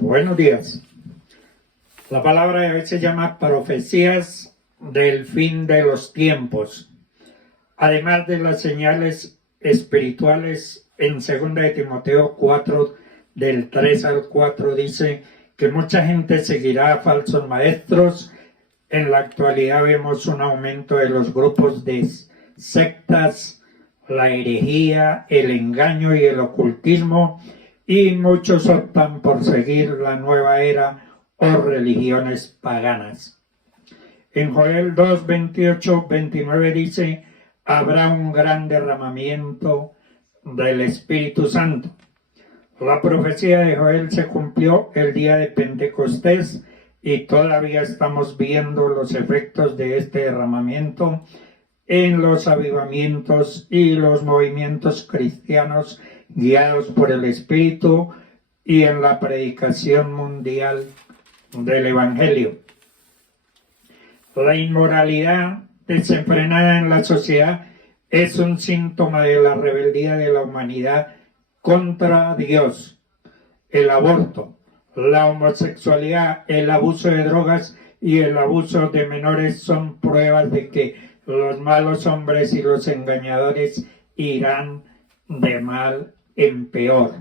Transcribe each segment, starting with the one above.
Buenos días. La palabra de hoy se llama profecías del fin de los tiempos. Además de las señales espirituales, en 2 de Timoteo 4, del 3 al 4, dice que mucha gente seguirá a falsos maestros. En la actualidad vemos un aumento de los grupos de sectas, la herejía, el engaño y el ocultismo, y muchos optan por seguir la nueva era o religiones paganas. En Joel 2, 28, 29 dice: habrá un gran derramamiento del Espíritu Santo. La profecía de Joel se cumplió el día de Pentecostés y todavía estamos viendo los efectos de este derramamiento en los avivamientos y los movimientos cristianos guiados por el Espíritu y en la predicación mundial del Evangelio. La inmoralidad desenfrenada en la sociedad es un síntoma de la rebeldía de la humanidad contra Dios. El aborto, la homosexualidad, el abuso de drogas y el abuso de menores son pruebas de que los malos hombres y los engañadores irán de mal en peor.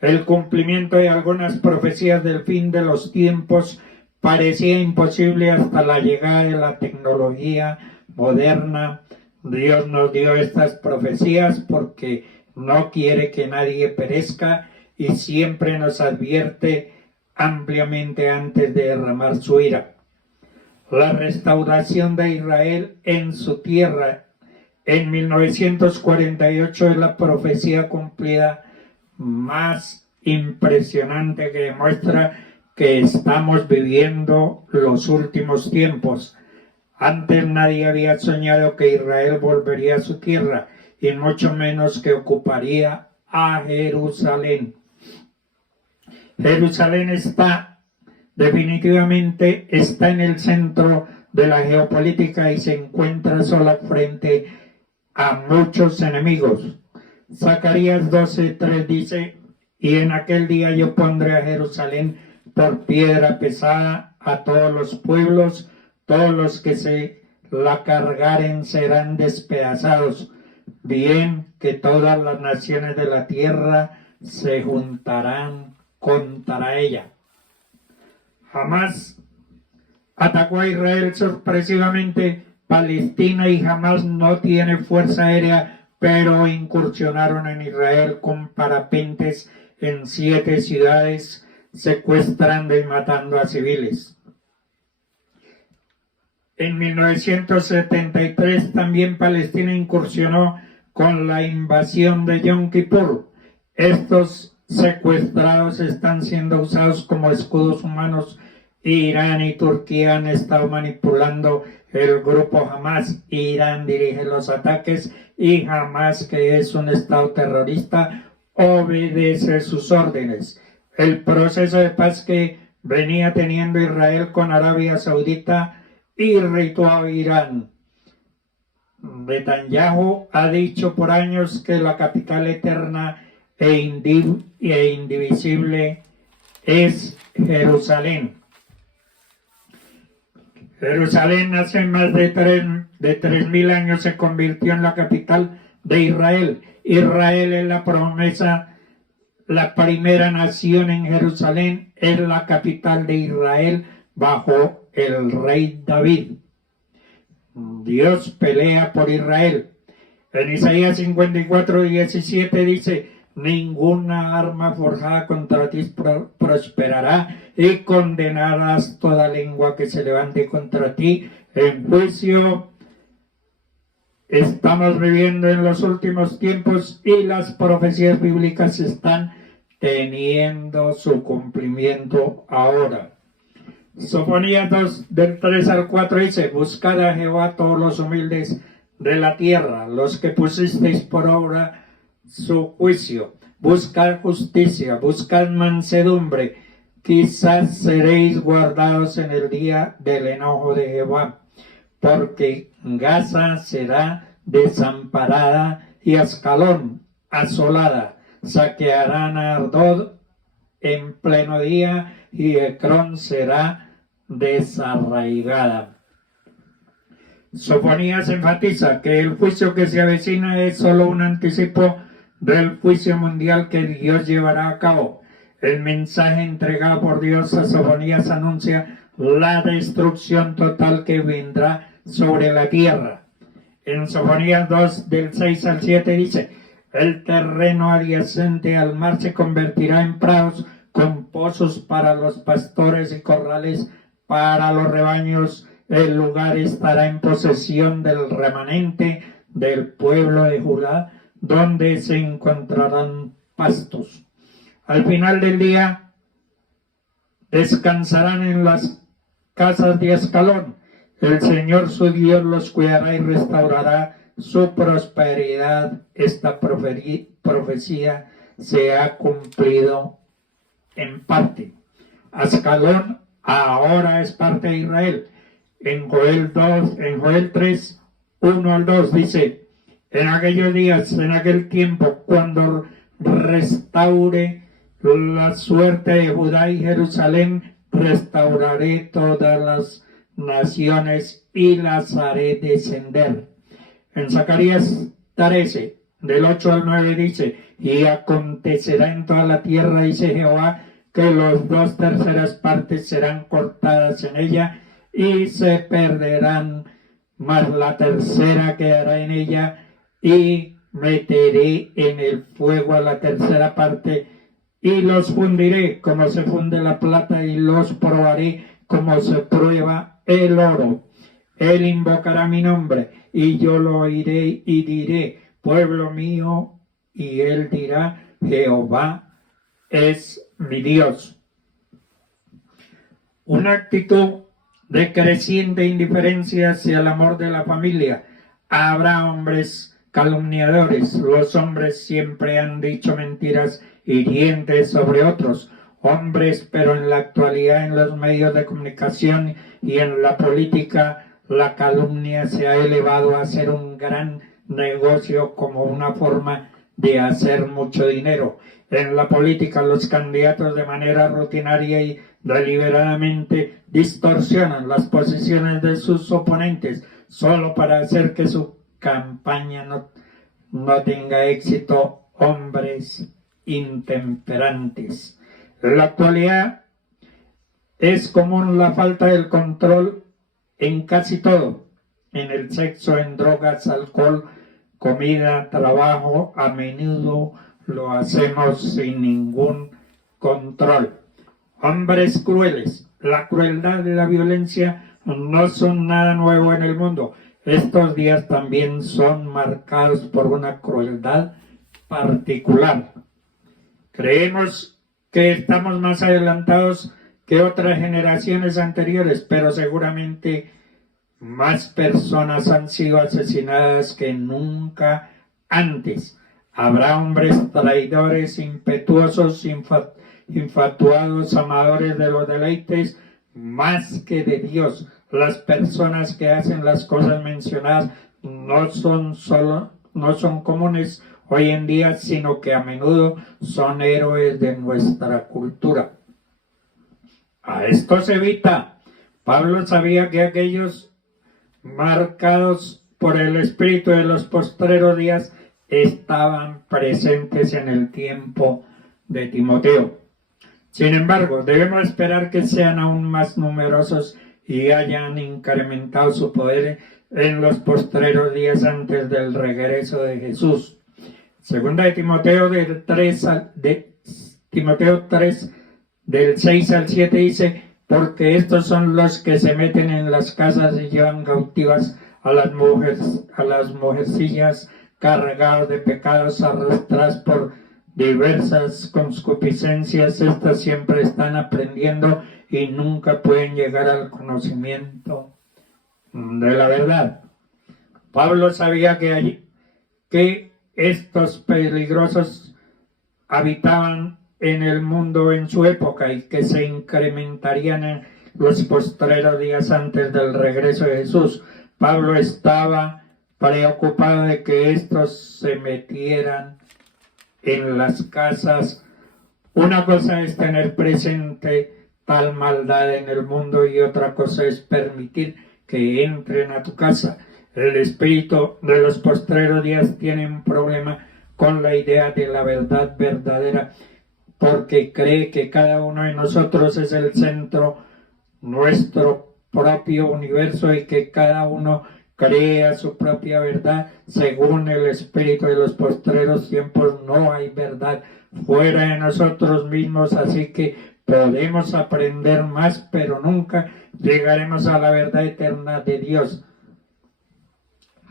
El cumplimiento de algunas profecías del fin de los tiempos parecía imposible hasta la llegada de la tecnología moderna. Dios nos dio estas profecías porque no quiere que nadie perezca y siempre nos advierte ampliamente antes de derramar su ira. La restauración de Israel en su tierra en 1948 es la profecía cumplida más impresionante que demuestra que estamos viviendo los últimos tiempos. Antes nadie había soñado que Israel volvería a su tierra y mucho menos que ocuparía a Jerusalén. Jerusalén definitivamente está en el centro de la geopolítica y se encuentra sola frente a muchos enemigos. Zacarías 12:3 dice: y en aquel día yo pondré a Jerusalén por piedra pesada a todos los pueblos, todos los que se la cargaren serán despedazados, bien que todas las naciones de la tierra se juntarán contra ella. Hamás atacó a Israel sorpresivamente. Palestina y Hamás no tiene fuerza aérea, pero incursionaron en Israel con parapentes en 7 ciudades, secuestrando y matando a civiles. En 1973 también Palestina incursionó con la invasión de Yom Kippur. Estos secuestrados están siendo usados como escudos humanos. Irán y Turquía han estado manipulando el grupo Hamás. Irán dirige los ataques y Hamás, que es un estado terrorista, obedece sus órdenes. El proceso de paz que venía teniendo Israel con Arabia Saudita irritó a Irán. Netanyahu ha dicho por años que la capital eterna e indivisible es Jerusalén. Jerusalén hace más de 3.000 años se convirtió en la capital de Israel. Israel es la promesa, la primera nación en Jerusalén es la capital de Israel bajo el rey David. Dios pelea por Israel. En Isaías 54:17 dice: ninguna arma forjada contra ti prosperará, y condenarás toda lengua que se levante contra ti en juicio. Estamos viviendo en los últimos tiempos y las profecías bíblicas están teniendo su cumplimiento ahora. Sofonías 2, del 3 al 4 dice: buscad a Jehová todos los humildes de la tierra, los que pusisteis por obra su juicio. Buscad justicia, buscad mansedumbre, quizás seréis guardados en el día del enojo de Jehová, porque Gaza será desamparada y Ascalón asolada. Saquearán a Ardod en pleno día y Ecrón será desarraigada. Sofonías enfatiza que el juicio que se avecina es solo un anticipo del juicio mundial que Dios llevará a cabo. El mensaje entregado por Dios a Sofonías anuncia la destrucción total que vendrá sobre la tierra. En Sofonías 2, del 6 al 7 dice: el terreno adyacente al mar se convertirá en prados con pozos para los pastores y corrales para los rebaños. El lugar estará en posesión del remanente del pueblo de Judá, donde se encontrarán pastos. Al final del día descansarán en las casas de Ascalón. El Señor su Dios los cuidará y restaurará su prosperidad. Esta profecía se ha cumplido en parte. Ascalón ahora es parte de Israel. En Joel 3, 1 al 2 dice: en aquellos días, en aquel tiempo, cuando restaure la suerte de Judá y Jerusalén, restauraré todas las naciones y las haré descender. En Zacarías 13, del 8 al 9 dice: y acontecerá en toda la tierra, dice Jehová, que las 2/3 partes serán cortadas en ella y se perderán, mas la tercera quedará en ella, y meteré en el fuego a la tercera parte, y los fundiré como se funde la plata, y los probaré como se prueba el oro. Él invocará mi nombre, y yo lo oiré y diré: pueblo mío, y él dirá: Jehová es mi Dios. Una actitud de creciente indiferencia hacia el amor de la familia. Habrá hombres calumniadores. Los hombres siempre han dicho mentiras hirientes sobre otros hombres, pero en la actualidad, en los medios de comunicación y en la política, la calumnia se ha elevado a ser un gran negocio como una forma de hacer mucho dinero. En la política, los candidatos de manera rutinaria y deliberadamente distorsionan las posiciones de sus oponentes solo para hacer que su campaña no tenga éxito. Hombres intemperantes. En la actualidad es común la falta del control en casi todo: en el sexo, en drogas, alcohol, comida, trabajo. A menudo lo hacemos sin ningún control. Hombres crueles. La crueldad y la violencia no son nada nuevo en el mundo. Estos días también son marcados por una crueldad particular. Creemos que estamos más adelantados que otras generaciones anteriores, pero seguramente más personas han sido asesinadas que nunca antes. Habrá hombres traidores, impetuosos, infatuados, amadores de los deleites más que de Dios. Las personas que hacen las cosas mencionadas no son comunes hoy en día, sino que a menudo son héroes de nuestra cultura. A esto se evita. Pablo sabía que aquellos marcados por el espíritu de los postreros días estaban presentes en el tiempo de Timoteo. Sin embargo, debemos esperar que sean aún más numerosos y hayan incrementado su poder en los postreros días antes del regreso de Jesús. Segunda de Timoteo 3, del 6 al 7 dice: porque estos son los que se meten en las casas y llevan cautivas a las mujercillas, cargados de pecados, arrastradas por diversas concupiscencias. Estas siempre están aprendiendo y nunca pueden llegar al conocimiento de la verdad. Pablo sabía que estos peligrosos habitaban en el mundo en su época y que se incrementarían en los postreros días antes del regreso de Jesús. Pablo estaba preocupado de que estos se metieran en las casas Una cosa es tener presente tal maldad en el mundo y otra cosa es permitir que entren a tu casa. El espíritu de los postreros días tiene un problema con la idea de la verdad verdadera, porque cree que cada uno de nosotros es el centro, nuestro propio universo, y que cada uno crea su propia verdad. Según el espíritu de los postreros tiempos, no hay verdad fuera de nosotros mismos, así que podemos aprender más, pero nunca llegaremos a la verdad eterna de Dios.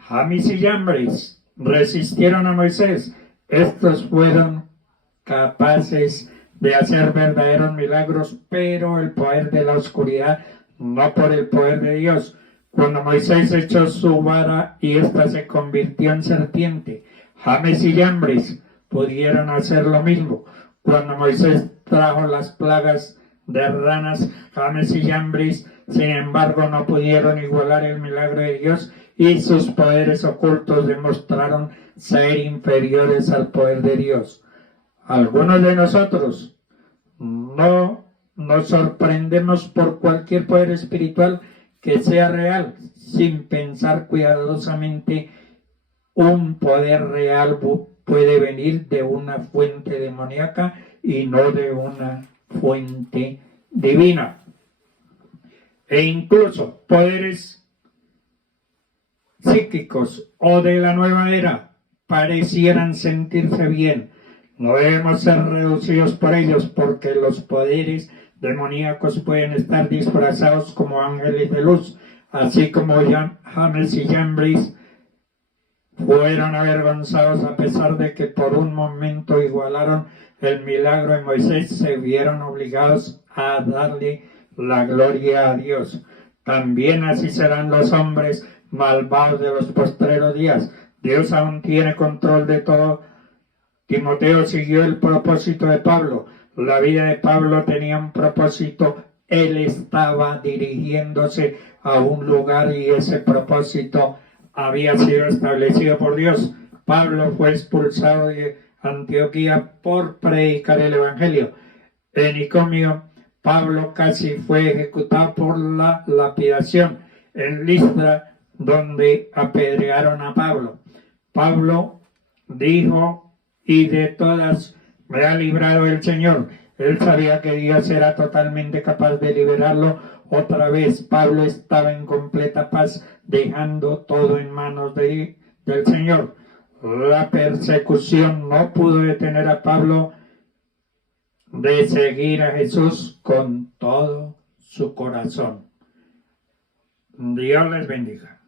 Jamis y Jambres resistieron a Moisés. Estos fueron capaces de hacer verdaderos milagros, pero el poder de la oscuridad, no por el poder de Dios. Cuando Moisés echó su vara y ésta se convirtió en serpiente, James y Jambres pudieron hacer lo mismo. Cuando Moisés trajo las plagas de ranas, James y Jambres, sin embargo, no pudieron igualar el milagro de Dios, y sus poderes ocultos demostraron ser inferiores al poder de Dios. Algunos de nosotros no nos sorprendemos por cualquier poder espiritual que sea real, sin pensar cuidadosamente. Un poder real puede venir de una fuente demoníaca y no de una fuente divina. E incluso poderes psíquicos o de la nueva era parecieran sentirse bien. No debemos ser reducidos por ellos, porque los poderes demoníacos pueden estar disfrazados como ángeles de luz, así como James y Jambres fueron avergonzados a pesar de que por un momento igualaron el milagro de Moisés. Se vieron obligados a darle la gloria a Dios. También así serán los hombres malvados de los postreros días. Dios aún tiene control de todo. Timoteo siguió el propósito de Pablo. La vida de Pablo tenía un propósito. Él estaba dirigiéndose a un lugar y ese propósito había sido establecido por Dios. Pablo fue expulsado de Antioquía por predicar el Evangelio. En Icomio, Pablo casi fue ejecutado por la lapidación. En Listra, donde apedrearon a Pablo, Pablo dijo: y de todas me ha librado el Señor. Él sabía que Dios era totalmente capaz de liberarlo. Otra vez Pablo estaba en completa paz, dejando todo en manos del Señor. La persecución no pudo detener a Pablo de seguir a Jesús con todo su corazón. Dios les bendiga.